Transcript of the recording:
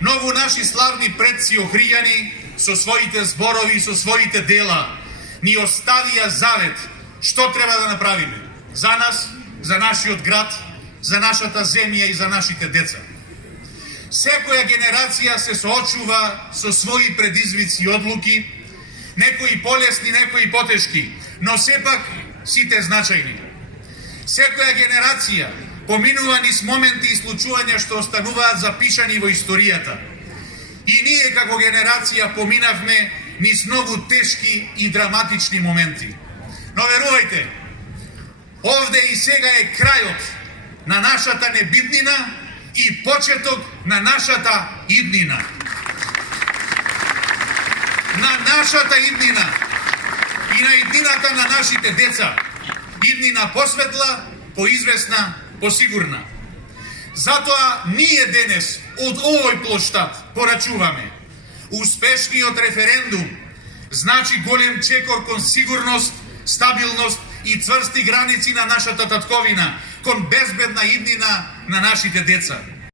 Многу наши славни предци охријани со своите зборови, со своите дела, ни оставија завет што треба да направиме за нас, за нашиот град, за нашата земја и за нашите деца. Секоја генерација се соочува со своји предизвици и одлуки, некои полесни, некои потешки, но сепак сите значајни. Секоја генерација поминува низ моменти и случувања што остануваат запишани во историјата. И ние како генерација поминавме низ многу тешки и драматични моменти. Но верувајте, овде и сега е крајот на нашата небиднина и почеток на нашата иднина. На нашата иднина и на иднината на нашите деца. Иднина посветла, поизвестна, посигурна. Затоа ние денес од овој плоштад порачуваме. Успешниот референдум значи голем чекор кон сигурност, стабилност и цврсти граници на нашата татковина, кон безбедна иднина на нашите деца.